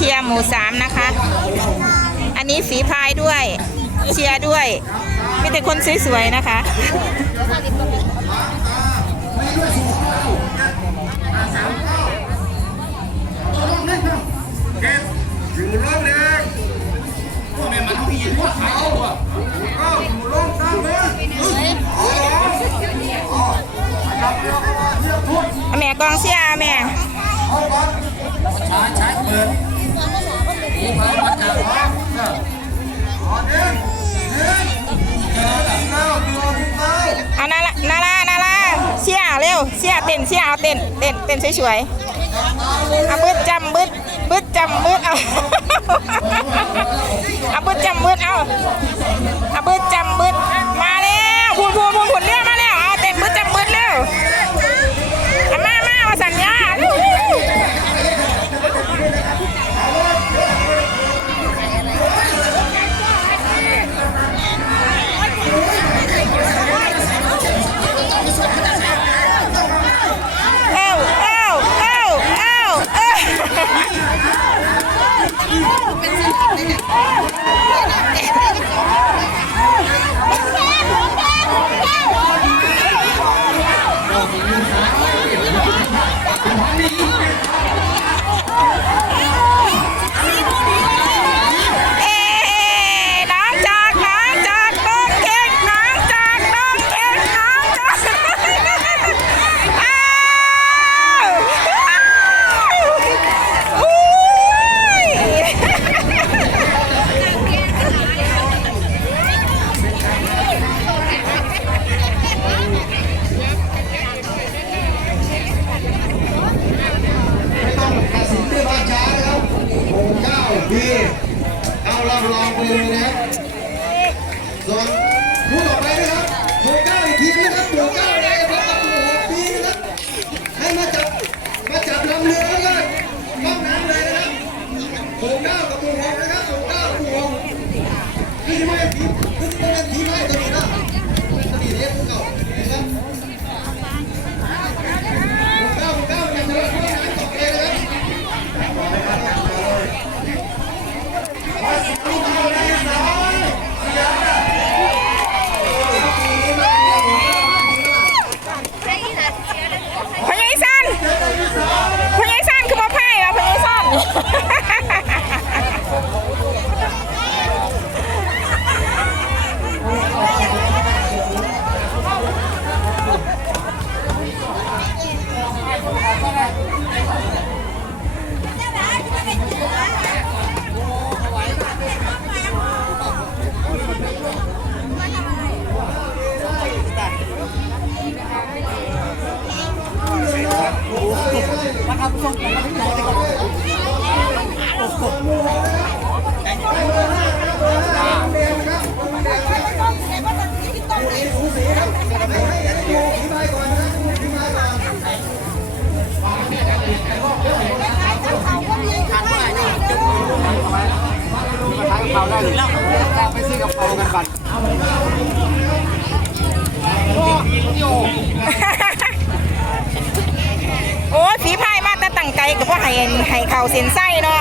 เชียร์หมู่สามนะคะ อันนี้ฝีพายด้วย เชียร์ด้วย มีแต่คนสวยๆนะคะอยู่ร่มแดงพ่อแม่มันมีหัวขาวตัวก็อยู่ร่มตั้งเลยแม่กองเชียร์แม่ใช้ใช้เปิดนี่ เปิดมาจากห้องอ๋อเด่นเด่นเจอแล้วเก้าตัวเก้านาลานารานาราเสียเร็วเสียเต้นเสียเอาเต้นเต้นเต้นสวยๆเอาบึดจำบึดบึดจำบึดเอาเอาบึดจำบึดเอาเอาบึดจำบึด อ้เก้ากับโอ้นะครับโอ้เก้ากับโอ้หกนี่ไม่ได้ทีนี่ไม่ได้ทีไม่ตัวนี้นะตัวนี้เรียกพวกเก่าน เก้าโอ้เก้าจับเรือเข้าน้ำตกเลยนะครับพญายสันพญายสันคือมาไพ่เหรอพญายสันโอ้ยฝีพายมาแต่ตั้งไกกับว่าให้ให้เข่าเส้นไส้เนาะ